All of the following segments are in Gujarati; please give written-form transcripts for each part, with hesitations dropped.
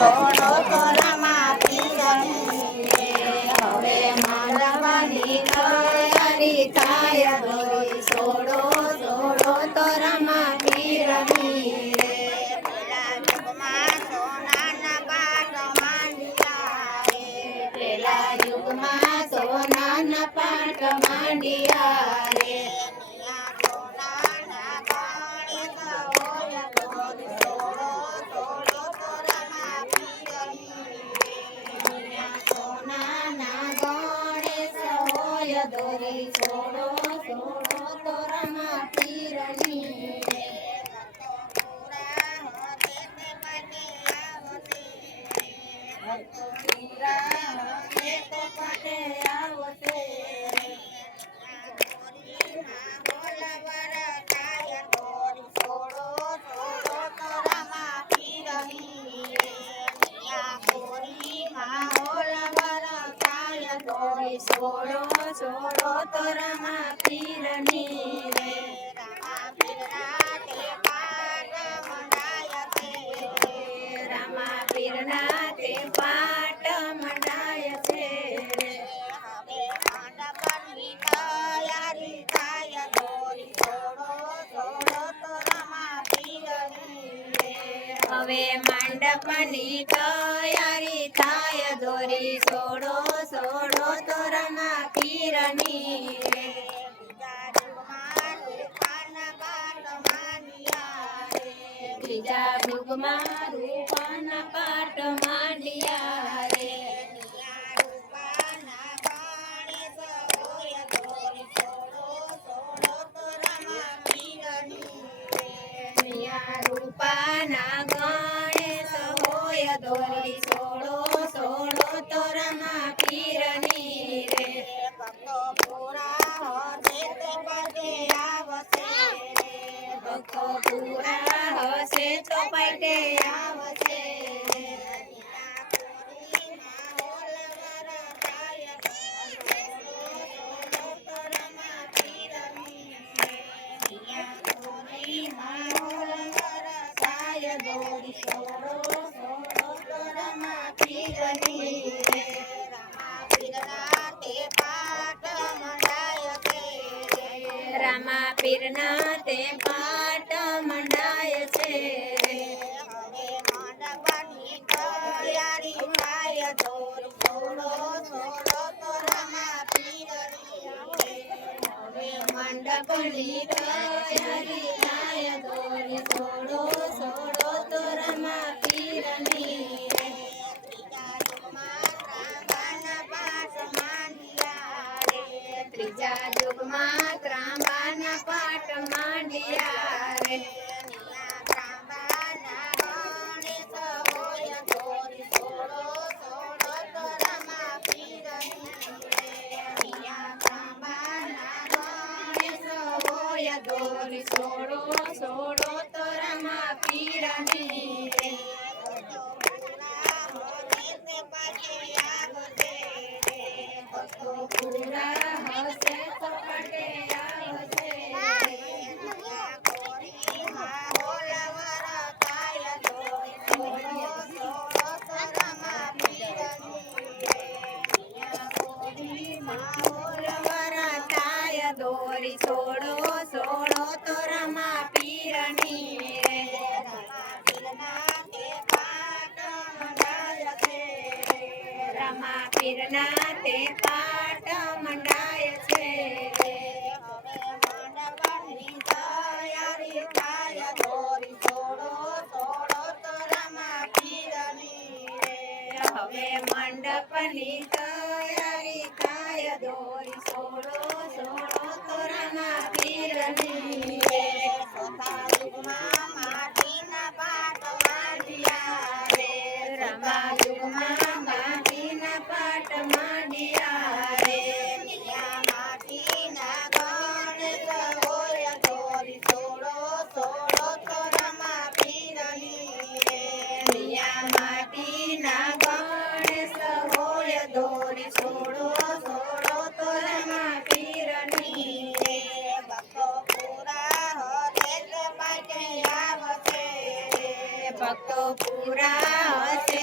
છોડો તો રમા પીરની રે હવે માંડવાની તૈયારી થાય દોરી છોડો છોડો તો રમા પીરની રે પેલા યુગમાં સોનાના પાટ માંડ્યા રે પેલા યુગમાં સોનાના પાટ માંડ્યા રે દોરી છોડો છોડો તો રમા પીરની રે ભક્તો પૂરા હશે તો પટે આવશે છોડો છોડો તો રમા પીરની રે દોરી છોડો છોડો તો રમા પીરની રે રમા પીરના તે પાટ મંડાય છે રમા પીરના તે પાટ મંડાય છે રે હવે મંડપની તૈયારી થાય દોરી છોડો છોડો તો રમા પીરની રે હવે મંડપની તૈયારી થાય દોરી છોડો છોડો તો રમા પીરની રે ત્રીજા યુગમાં રૂપાના પાટ માંડ્યા રે રૂપાના ગણેશ હોય દોરી છોડો છોડો તો રમા પીરની રે ભક્તો પૂરા હશે તો પટે આવશે રે ભક્તો પૂરા હશે તો પટે આવશે દોરી છોડો છોડો તો રમા પીરની રે રમા પીરના તે પાટ મંડાય છે રમા પીરના તે પાટ મંડાય છે રે હવે મંડપની તૈયારી થાય દોરી છોડો છોડો તો રમા પીરની રે હવે મંડપની તૈયારી થાય દોરી છોડો છોડો તો રમા પીરની રે ત્રીજા યુગમાં ત્રાંબાના પાટ માંડ્યા રે ત્રાંબાના ગણેશ હોય દોરી છોડો છોડો તો રમા પીરની રે ત્રાંબાના ગણેશ હોય દોરી છોડો છોડો તો રમા પીરની રે ભક્તો પૂરા હશે તો પટે આવશે દોરી છોડો છોડો તો રમા પીરની રે રમા પીરના તે પાટ મંડાય છે રમા પીરના તે પાટ મંડાય છે હવે મંડપની તૈયારી થાય દોરી છોડો છોડો તો રમા પીરની રે હવે મંડપની તૈયારી થાય દોરી છોડો છોડો તો રમા પીરની રે ચોથા યુગમાં માટીના પાટ માંડ્યા રે રમા યુગમાં માટીના પાટ માંડ્યા રે માટીના ગણેશ હોય દોરી છોડો છોડો તો રમા પીરની રે માટીના ગણેશ હોય દોરી છોડો છોડો તો રમા પીરની રે ભક્તો પૂરા હશે તો પટે આવશે ભક્તો પૂરા હશે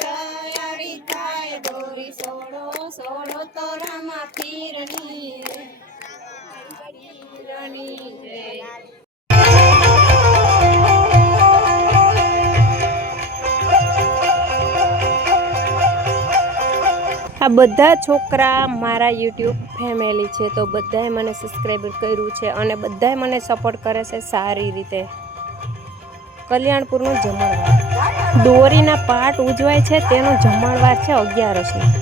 તૈયારી થાય દોરી સોડો સોડો તો રમા પીરની આ બધા છોકરા મારા યુટ્યુબ ફેમિલી છે, તો બધાએ મને સબસ્ક્રાઈબ કર્યું છે અને બધાએ મને સપોર્ટ કરે છે સારી રીતે. કલ્યાણપુરનું જમણવાર, દોરીના પાટ ઉજવાય છે તેનું જમણવાર છે 11 છે.